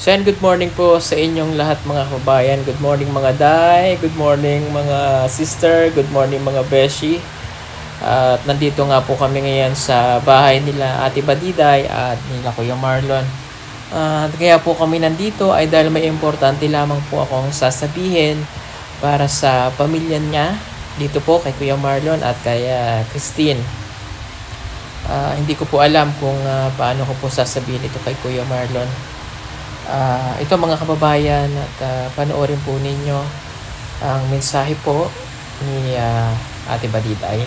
So and good morning po sa inyong lahat mga kabayan. Good morning mga day, good morning mga sister, good morning mga beshi. At nandito nga po kami ngayon sa bahay nila Ate Badiday at nila Kuya Marlon. At kaya po kami nandito ay dahil may importante lamang po akong sasabihin para sa pamilya niya. Dito po kay Kuya Marlon at kay Christine. Hindi ko po alam kung paano ko po sasabihin ito kay Kuya Marlon. Ito mga kababayan at panoorin po ninyo ang mensahe po ni Ate Badiday.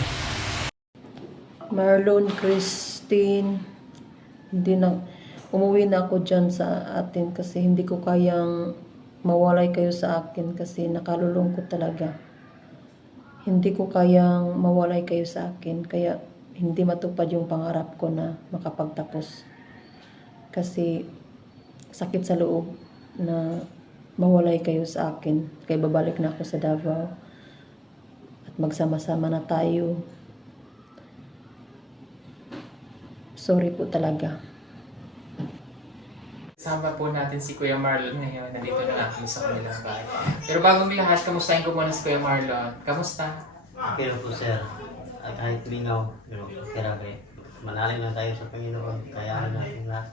Marlon, Christine, umuwi na ako dyan sa atin kasi hindi ko kayang mawalay kayo sa akin kasi nakalulungkot talaga. Hindi ko kayang mawalay kayo sa akin kaya hindi matupad yung pangarap ko na makapagtapos. Kasi sakit sa loob na mawalay kayo sa akin. Kaya babalik na ako sa Davao at magsama-sama na tayo. Sorry po talaga. Kasama po natin si Kuya Marlon ngayon. Nandito na natin sa kanilang bahay. Pero bagong lahat, kamustahin ko muna si Kuya Marlon. Kamusta? Okay po sir. At kahit lingaw, pero grabe. Manalig lang tayo sa Panginoon. Kaya natin lahat.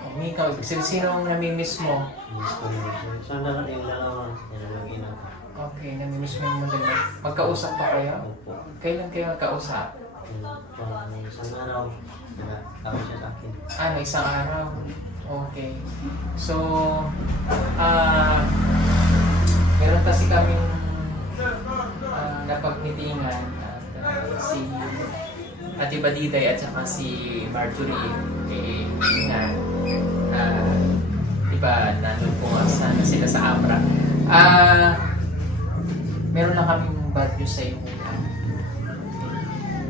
Ikaw, sino ang namimiss mo? Miss ko yun. So, dapat yung dalawa. Yan ang mag-inaw. Okay, namimiss mo yung madali. Magkausap pa kayo? Opo. Kailan kayo magkausap? May isang araw. Nagkakawin siya sa akin. Na isang araw. Okay. So, meron kasi kaming napagmitingan at si Ate Badiday at saka si Marjorie nga diba nandun po sana sila sa Abra. Meron lang kaming bad news sa iyo.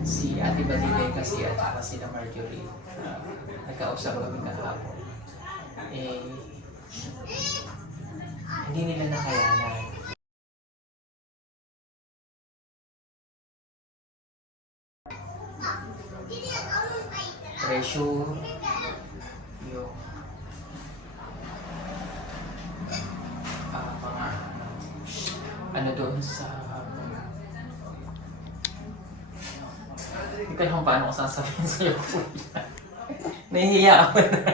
Si Ate Badiday kasi at saka sila Marjorie nagkausap kami kahapon. Hindi nila nakayanan. Pressure yung mga ano doon sa hindi ko alam paano ko sasabihin sa'yo. Nahihiya ako na.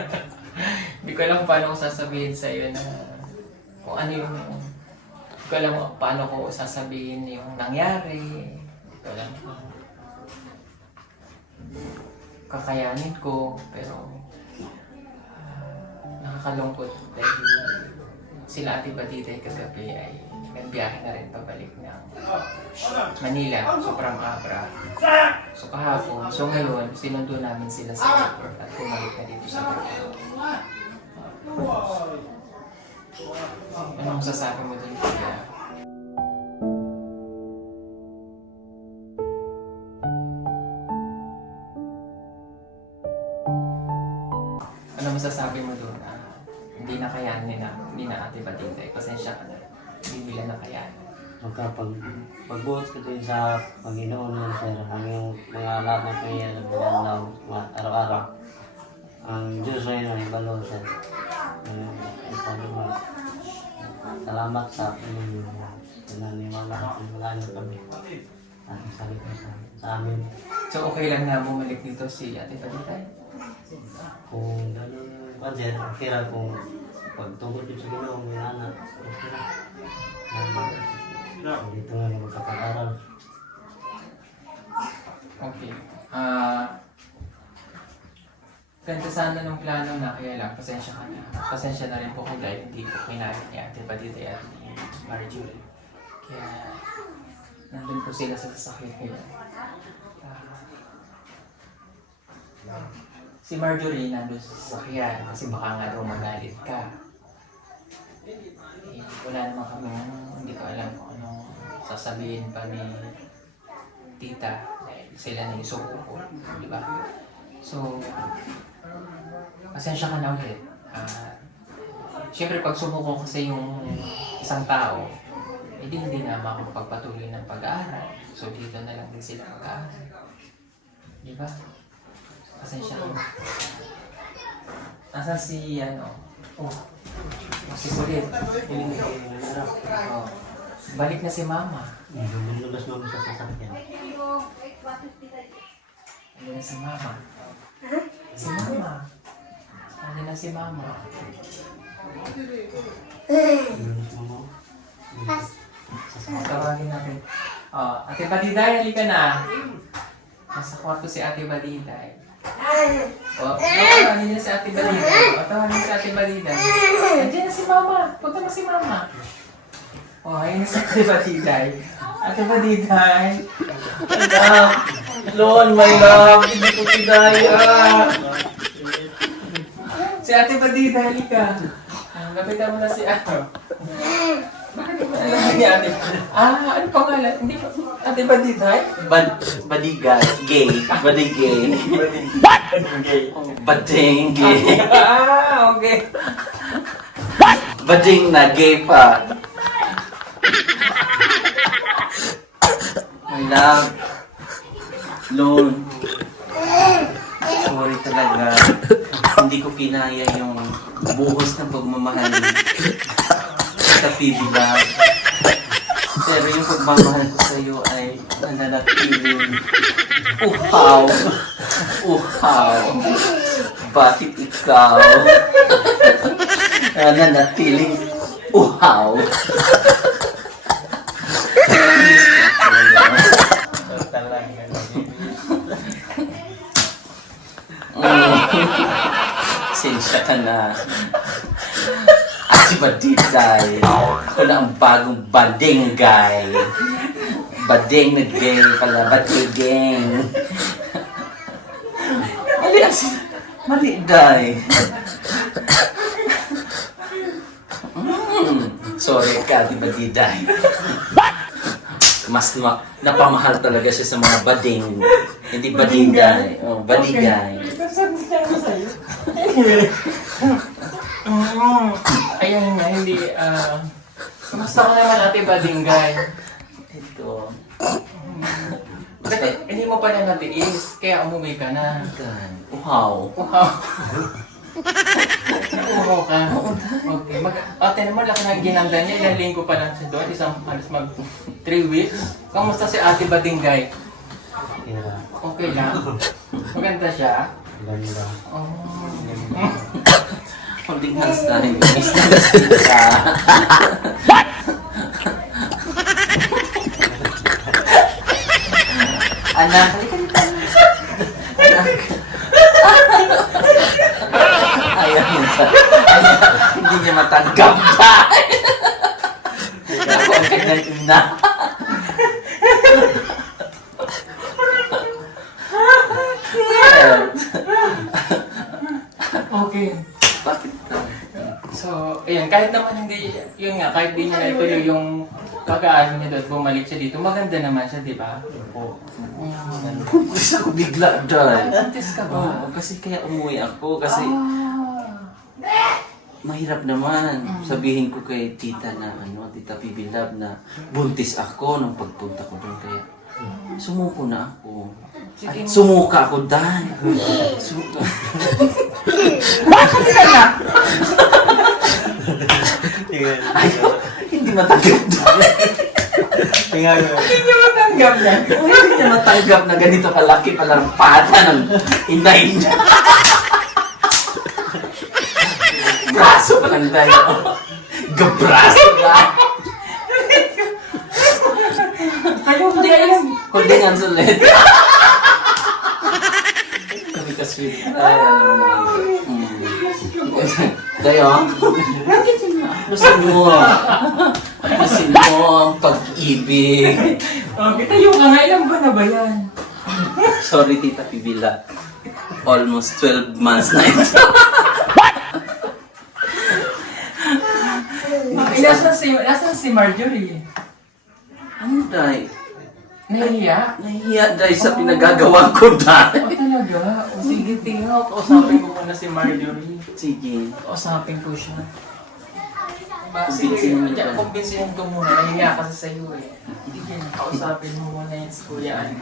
Hindi ko alam paano ko sasabihin sa'yo na kung ano yung hindi ko alam paano ko sasabihin yung nangyari. Hindi ko alam kung kakayanin ko, pero nakakalungkot dahil sila Ate Badiday kagabi ay nagbiyahe na rin pabalik ng Manila, sobrang Abra. So kahapon, so ngayon, sinundo namin sila sa airport at bumalik na dito sa Davao. Anong sasabi mo dun, Kuya? Ano masasabi mo doon? Hindi na kayanin hindi na Ate Badiday. Pasensya ka na. Hindi nila na kayanin. Pagbuhat ko din sa Panginoon yan sir. Ang yung mga lahat ng pangyayari ng pinanalaw araw-araw. Ang Diyos ay naibalo sir. Sabi mo, salamat sa Panginoon. Naniniwala at naniniwala kami. At sabi ko sa amin. So okay lang na bumalik dito si Ate Badiday? Kung gano'n pa sir, okay lang kung pagtungkol dito sa Ginoo, may anak, okay lang. Dito nga na magkapag-aral. Okay. Ganda sana ng plano na, kaya lang, pasensya ka na. Pasensya na rin po ko dahil hindi ko kinaya ni Ate Badiday at ni Marjorie. Kaya, nandun po sila sa sasakyan nila. Si Marjorie nandun sa sasakyan kasi baka nga daw magalit ka. Wala naman kami, hindi ko alam kung anong sasabihin pa ni tita dahil sila na yung suko ko, di ba? So, pasensya ka na ulit. Siyempre pag sumuko kasi yung isang tao, hindi na makapagpatuloy ng pag-aaral. So dito na lang din sila mag-aaral. Di ba? Pasensya ka. Nasaan si Oh, Kasi ulit. Oh. Balik na si mama. Lumabas mo sa sasakyan. Ano na si mama? Si mama. Ano na si mama? Lumabas mo. Tawagin natin. Ate Badiday, halika na. Nasa kwarto si Ate Badiday. Tawagin niya si Ate Badiday. Tawagin si Ate Badiday. Nandiyan na si mama. Punta na si mama. Ayun na si Ate Badiday. Ate Badiday. Anak. Lon, my love. Hindi ko pinaya. Si Ate Badiday, halika. Lapitan mo na si Ato. Bakit ba alam niya ate? Ano pangalan? Hindi pa. Ate Badiday? Badigay, gay, badigay. Badiday. Bading gay. Okay. Bading na gay pa. My love. Lord. Sorry talaga. Hindi ko kinaya yung buhos ng pagmamahal sa TV Love. Pero yung pagmamahal ko sa'yo ay nananatiling uhaw. Uhaw. Bakit ikaw nananatiling uhaw? Sensya ka na. At si Badiday, ako na ang bagong bading guy. Bading na gay pala, badiging. Mali, day. Sorry ka, di Badiday. Mas napamahal talaga siya sa mga bading. Hindi badigay. Oh, badigay. Ayan nga, hindi, kamusta ka naman Ate Badingay? Ito. Bakit hindi mo pa na natiis, kaya umuwi ka na. Wow. Wow. Nauuhaw ka. Okay. Ate naman, laki ng ginanda niya. Ilang linggo pa lang siya doon. Isang halos 3 weeks. Kamusta si Ate Badingay? Okay lang. Maganda siya. Ganda. Oh. Holding hands na. Miss na kasi ka. Anak, halika dito. Anak. Ayaw niya. Hindi niya matanggap ka. Ako ang kanyang ina. Okay. Bakit? So, ayan, kahit naman hindi, yun nga, kahit di niya na ituloy yung pag-aaral niya doon, bumalik siya dito, maganda naman siya, di ba? Po. Gusto ko bigla dyan. Buntis ka ba? Oo, kasi kaya umuwi ako kasi mahirap naman. Sabihin ko kay tita na tita Pibilab na buntis ako nung pagpunta ko doon kaya sumuko na ako. At sumuka ako dahil. Hindi matanggap dahil. Tingnan mo. Hindi niya matanggap na. Hindi niya matanggap na ganito kalaki palang pata ng inay niya. Braso pa lang tayo. Gabraso ka. Kayo, hindi alam. Holding hands ulit. Kami ka-sweet. Ay, alam mo naman. Tayo. Gusto mo. Gusto mo ang pag-ibig. Okay, tayo ka nga. Ilang buwan na ba yan? Sorry, Tita Pibila. Almost 12 months na ito. Nasaan si Marjorie? Ano, Day? Nahiya? Nahiya, Day, sa pinagagawa ko, Day. Talaga? O sige, tingnan ko. Kausapin ko muna si Marjorie. Sige. Kausapin ko siya. Kumbinsihin mo ba? Kumbinsihin ko muna. Nahiya kasi sa'yo eh. Sige, kausapin mo muna yun si Kuya Ano.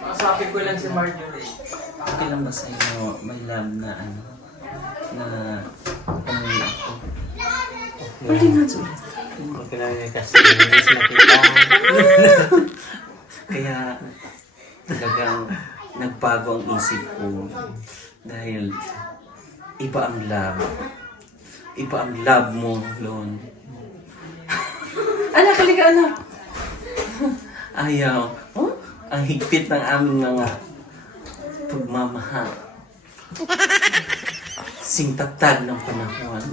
Kausapin ko lang si Marjorie. Okay lang ba sa inyo, may love na na umuwi ako? Balikan ulit. Huwag ka namin kasi inis na kita. Kaya talagang nagbago ang isip ko dahil iba ang love. Iba ang love mo, Lon. Anak, halika anak. Ayaw. Oh? Ang higpit ng aming mga pagmamahal. Singtatag ng panahon.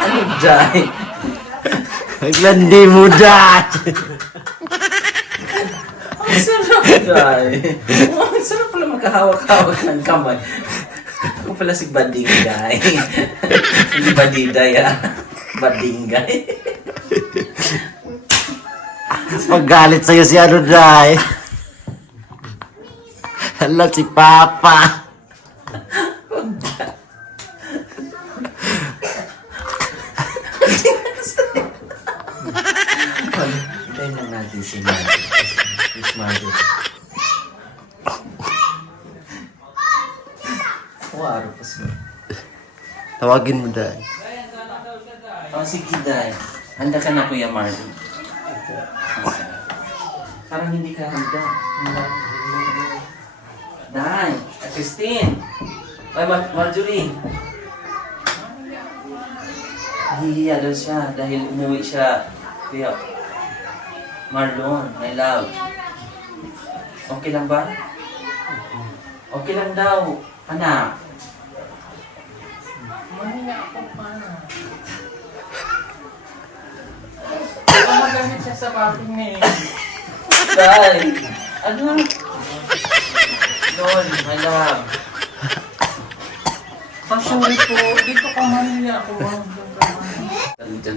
Ano, Jai? Naglandi mo, Dad! Ang sarap, Jai. Oh, ang sarap pala magkahawak-hawak ng kamay. Ako pala si Badingay. Hindi Badiday, ah. Badingay. Magalit sa'yo si ano, Day. Hala, si Papa. Hintayin lang natin si Mother. Miss Mother. Waro pa siya. Tawagin mo, Day. Oh, sige, Day. Handa ka na, Kuya Marlon. Parang hindi ka handa. Day, Christine. Ay, Marjorie. Hihiya daw siya dahil umuwi siya. Kuya Marlon, my love. Okay lang ba? Okay lang daw. Anak. Magamit siya sa papping na eh. Day! Ano? Lon, my love. Sorry po, dito ka maniya ako. Diyan.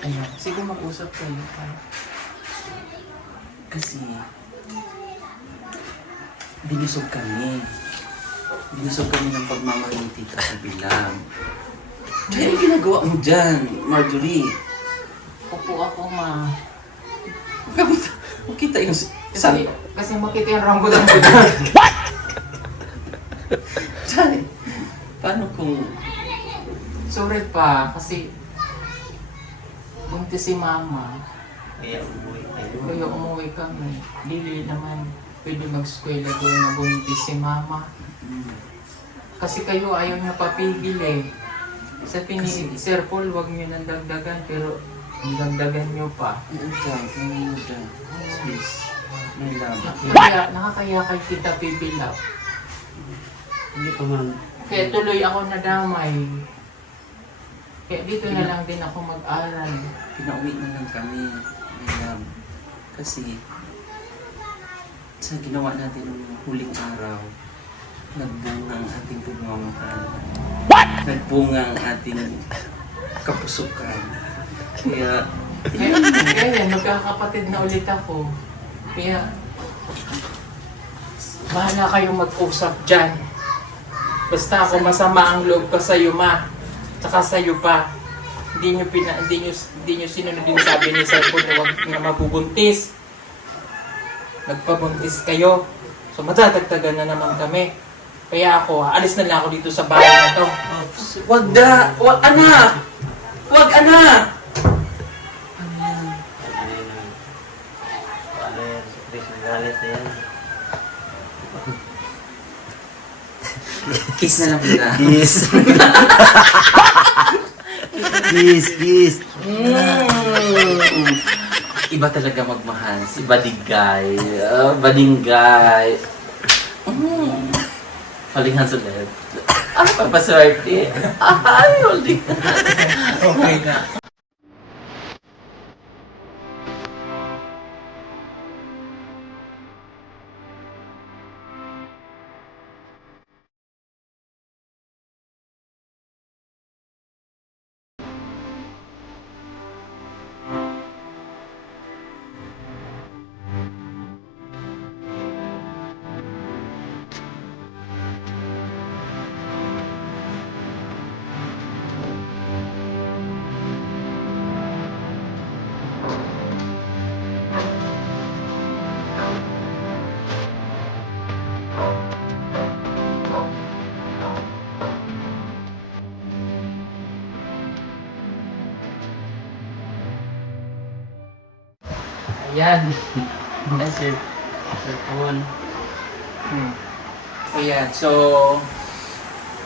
Ayun, sige mag-usap kayo. Kasi, binusog kami. Binusog kami ng pagmamahal ni Tita sa bilang. Kaya yung ginagawa mo dyan, Marjorie? Opo ako, ma. Makita yung Kasi makita yung rambutan ko dyan. Chay, paano kung... Sorry pa, kasi buntis si mama. Kaya umuwi kayo. Kaya umuwi kami. Dili naman pwede mag-eskwela doon na buntis si mama. Kasi kayo ayaw niya papigil eh. Sabi ni Sir Paul, wag niyo nang dagdagan, pero dagdagan niyo pa. Chay, kaya mo dyan. Please, my love. Kaya nakakaya kay kita pibilap. Hindi pa man. Kaya tuloy ako nadamay. Kaya dito na lang din ako mag-aral. Pinauwi na lang kami, my love. Kasi, sa ginawa natin ng huling araw, nagbunga ang ating pagmamahal. Nagbunga ang ating kapusukan. Kaya, Kaya magkakapatid na ulit ako. Kaya, bahala kayong mag-usap dyan. Basta ako masama ang loob ko sa'yo, ma. Tsaka sa'yo pa. Hindi nyo sinunod yung sabi ni Sir Paul na huwag na mabubuntis. Nagpabuntis kayo. So matadagdagan na naman kami. Kaya ako, alis na lang ako dito sa bahay na to. wag da! Wag anak! Wag anak! Ano yan, si Chris, nagalit na yan. Kiss na lang kita. Kiss. Kiss, kiss. Iba talaga magmahal. Si Badigay. Badingay. Holding hands ulit. Ano pa paswerte? Ay, holding Okay na. Yan. Yan, sir. Cellphone. Ayan, so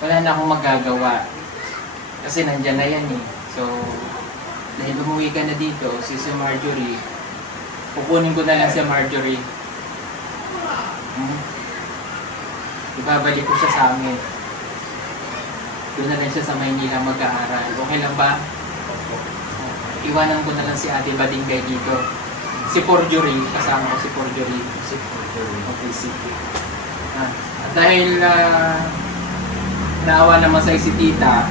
wala na akong magagawa. Kasi nandyan na yan eh. So, dahil umuwi ka na dito, si Marjorie, kukunin ko na lang si Marjorie. Ibabalik ko siya sa amin. Doon na lang siya sa Maynila mag-aaral. Okay lang ba? Iwanan ko na lang si Ate Badingay dito. Si Porjory, kasama ko si Porjory. Okay, sige. At dahil naawa naman sa'yo si tita,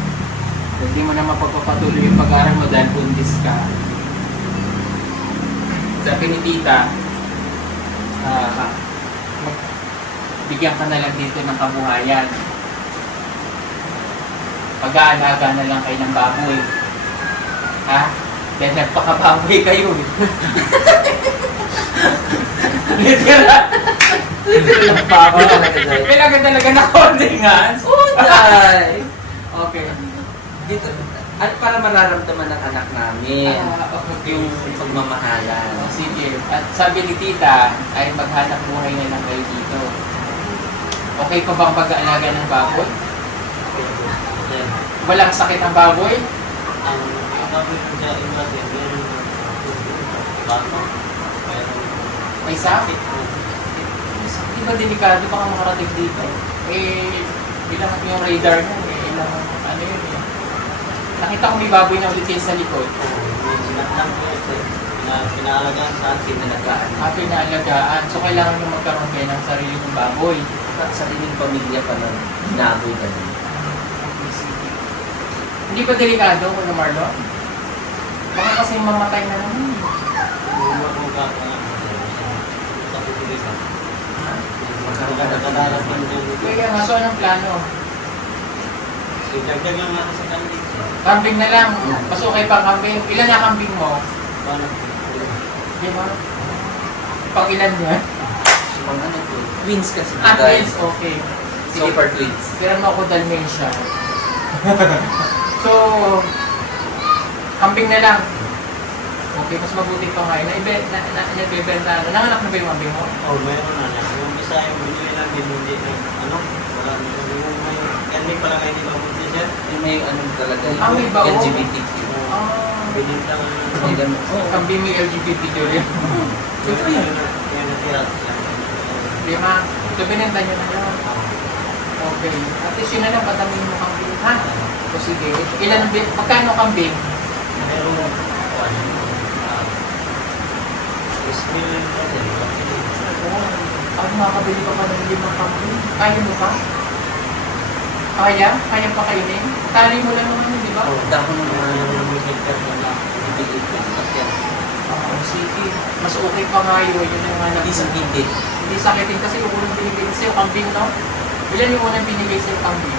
hindi mo na mapagpapatuloy yung pag-aaral mo dahil buntis ka. Sabi ni tita, bigyan ka na lang dito ng kabuhayan. Pag-aalaga na lang kayo ng baboy. Ha? Dahil nagpakababoy kayo. Literal. Literal ang baboy. Kailangan talaga na holdingan. Uday! Okay. Dito, at para mararamdaman ng anak namin yung pagmamahalan. Sige. At sabi ni tita, ay maghanap buhay na lang kayo dito. Okay pa bang pag-aalaga ng baboy? Walang sakit ang baboy? Ang baboy ko sa natin, meron bago. May sakit? Di ba delikado baka makarating dito? Ilang yung radar mo, ilang ano yun eh. Nakita ko may baboy na ulit kayo sa likod. Pinaalagaan sa atin. Pinaalagaan. So kailangan nyo magkaroon kayo ng sarili ng baboy. At sariling pamilya pa na binaboy ka na. Hindi ba delikado, Kuya Marlo? Baka kasi mamatay na naman. Kaya nga, so anong plano? Dagdag lang natin sa kambing. Kambing na lang. Mas okay pa kambing. Ilan na kambing mo? Di ba? Pang ilan niya? Mga ano po, twins kasi. Twins, okay. Super twins. Pero mo ako Dalmatian. So, kambing na lang. Okay, mas mabuti pa nga. Nagbebenta. Nanganak na ba yung kambing mo? Oh, mayroon na. Yung isa yung binili lang din, hindi na, wala na. Yung may, ending pala ngayon, di ba, buntis yan? Yung may ano talaga, May bago. LGBTQ. Binintang May ganun. Kambing may LGBTQ rin. yan natira. Di ba? So, binenta nyo na lang. Okay. At least yun na lang, patamin mo kambing, ha? O sige. Magkano kambing? Meron, million pa din. Ang makakabili ka pa ng limang kambing. Kaya mo pa? Kaya? Kaya pa kainin? Tali mo lang naman yun, di ba? Dahon ng mga Ibigay ko sa sakyan. Sige. Mas okay pa nga yun. Yun yung hanap. hindi sa bibig. Hindi sakitin kasi yung unang binigay sa'yo, kambing, no? Ilan yung unang binigay sa'yo, kambing?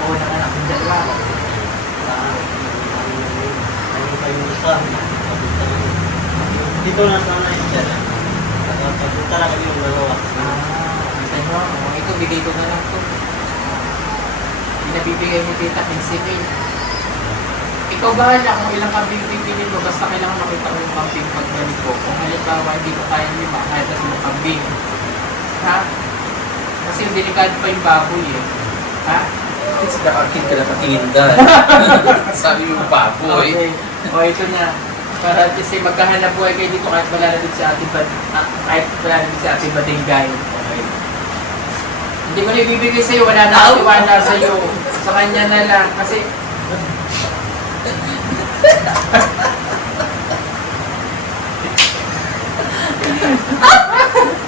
Oo, nanganak yung dalawa. Ano pa yung isa? Dito na sana yung siya. Pagpunta lang kami yung dalawa. Ito mo, ito, bigay ko na lang ito. Pinabibigay ni Tita Pinsipin. Ikaw bahala kung ilang kambing pipili mo, basta kailangan makita ko yung kambing pagbalik ko. Kung halimbawa hindi ko kaya lima, kahit at yung kambing. Ha? Kasi yung delikado pa yung baboy eh. Ha? It's the akin ka na patingin dahil. Sabi mo baboy. Okay. O ito na. Para kasi magkahanap buhay kayo dito kahit wala na din si Ate Badingay. Okay. Hindi ko na ibibigay sa'yo, wala na akong tiwala sa'yo. Sa kanya na lang. Kasi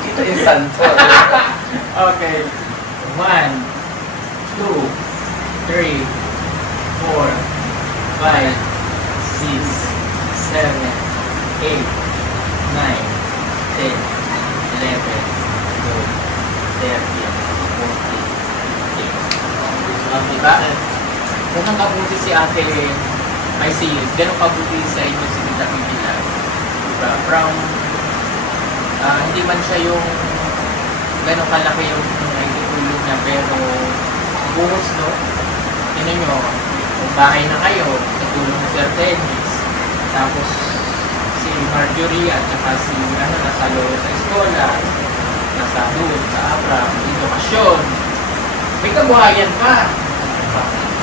Ito yung santo. okay. 1, 2, 3, 4, 5, 6, 7, 8, 9, 10, 11, 12, 13, 14, 15. Diba? Ganun kabuti si Ate Lynn. I see you. Ganun kabuti sa inyo si Tita Pipila. Diba? From, hindi man siya yung ganun kalaki yung naitutulong na pero buhos, no? Tignan nyo, kung bahay na kayo, natulong na Sir Dennis. Tapos, si Marjorie at saka si nasa lolo sa eskola, nasa doon, sa Abra, may lokasyon. May kabuhayan pa.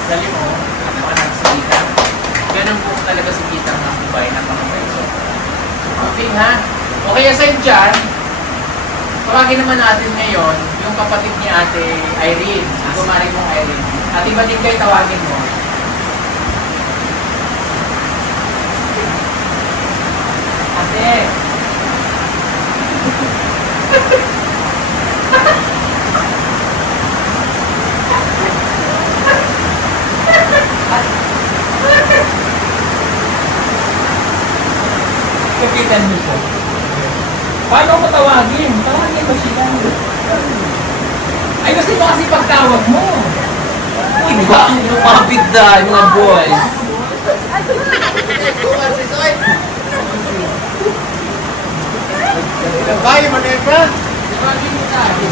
Dali mo, napakanang si Kita. Ganun po talaga si Kita ng Dubai, napaka-peso. Okay ha? O kaya sa dyan, tawagin naman natin ngayon yung kapatid ni Ate Irene. Ang gumaling mong Irene. Ate Bading kayo tawagin mo. Ate. Kapitan mo siya. Paano ko tawagin? Tawagin mo siya. Ay, gusto mo kasi pagtawag mo. Uy, ba? Mga bigday, mga boys. Bayo mo na ka? Tawagin mo tayo.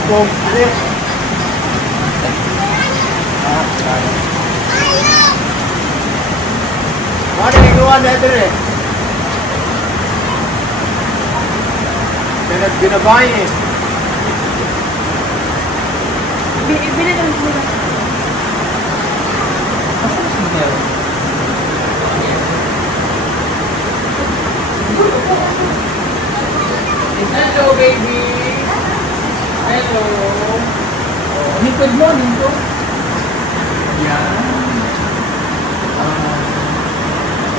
Ano yung gawa na ito eh? Binabayin eh. Hello, baby. Hello. Oh, likod mo, dito. Yan.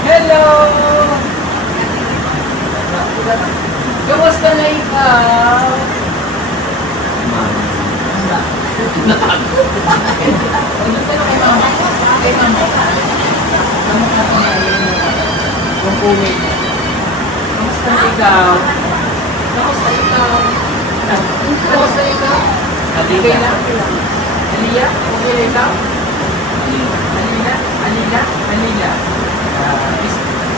Hello. Kamusta na ikaw? Kamusta na kay mama? Kay mama. Kamusta na yung kumay mo? Kamusta na ikaw? Kamusta ikaw? Kamusta ikaw? Okay lang? Aliyah? Okay lang ikaw? Alila? Alila? Alila?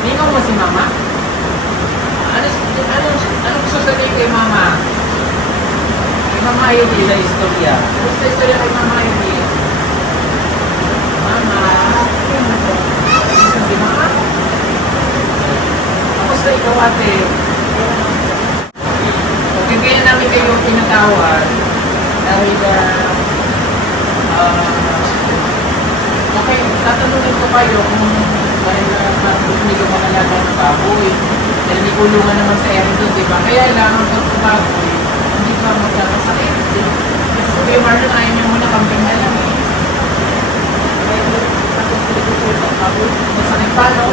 Ninong mo si mama? Anong gusto sabihin kay mama? Kay mama Irene? Sa istorya. Gusto istorya kay mama Irene? Mama? Gusto si mama? Kamusta ikaw ate? Okay, kaya namin kayo pinatawag dahil okay, tatanungin ko kayo kung dahil hindi ko makalaga ng baboy. Dahil may kulungan naman sa area doon, di ba? Kaya lang, ang pagbaboy, hindi pa magkakasakit. Kasi sa Kuya Marlon, ayaw niya muna kambing na lang eh. Kaya sa baboy, masakit pa, no?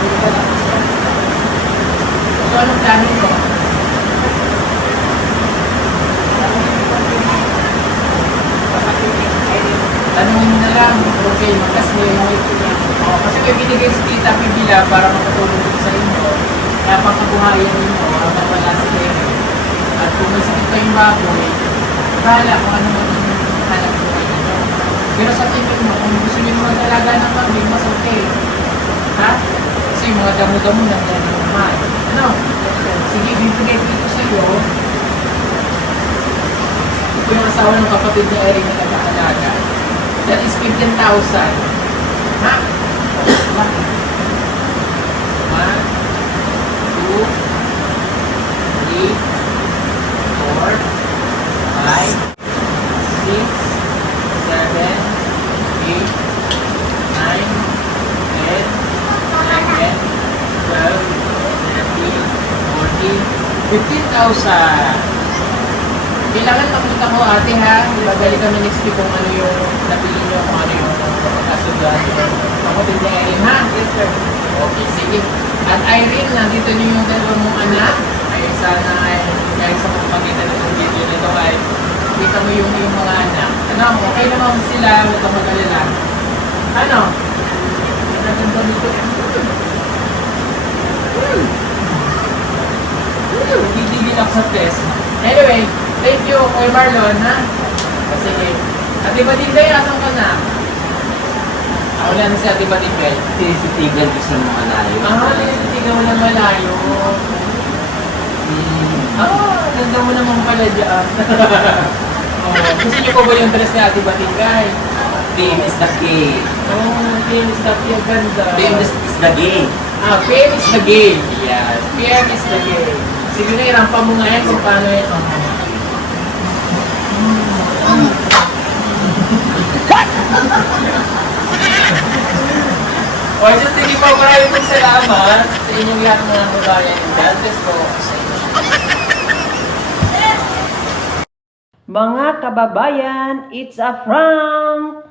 So, anong plano mo? Tanungin mo na lang, okay, kasi kasi kayo binigay si Tita Pibila para makatulong dito sa inyo. Kaya pangkabuhayan ninyo habang wala si Terry. At kung may sakit pa yung baboy, bahala kung ano man yung hanap buhay ninyo. Pero sa tingin mo, kung gusto nyo mag-alaga ng kambing, mas okay. Ha? Kasi yung mga damo-damo na naman. Ano? Sige, bibigay dito sa iyo. Ito yung asawa ng kapatid ni Eric na nag-aalaga. That is 15,000. Ha? 15,000. Kailangan makita ko ate ha. Babalik kami next week kung ano yung napili nyo, kung ano yung kasundan yung kapatid ni Irene ha. Yes sir. Okay, sige. At Irene, nandito nyo yung dalawang mong anak. Ay sana ay kahit sa pagpagitan ng video nito ay kita mo yung mga anak. Ano, okay naman sila, huwag kang mag-alala. Ano? Naganda dito. Hindi lang sa test. Anyway, thank you kay Marlon, ha? Sige. Ate Badingay, asan ka na? Wala na si Ate Badingay. Tinitigan ko sa mga layo. Tinitigan mo na malayo. Ganda mo naman pala dyan. Gusto niyo po ba yung dress ni Ate Badingay? Team is the key. Team is the key. Ganda. Team is the game. PM is the game. Yes, PM is the game. Sige na, irampa mo nga yan kung paano yan. O, so, sige po, maraming pong salamat sa inyong lahat mga kabayan. God bless po sa inyo. Mga kababayan, it's a prank!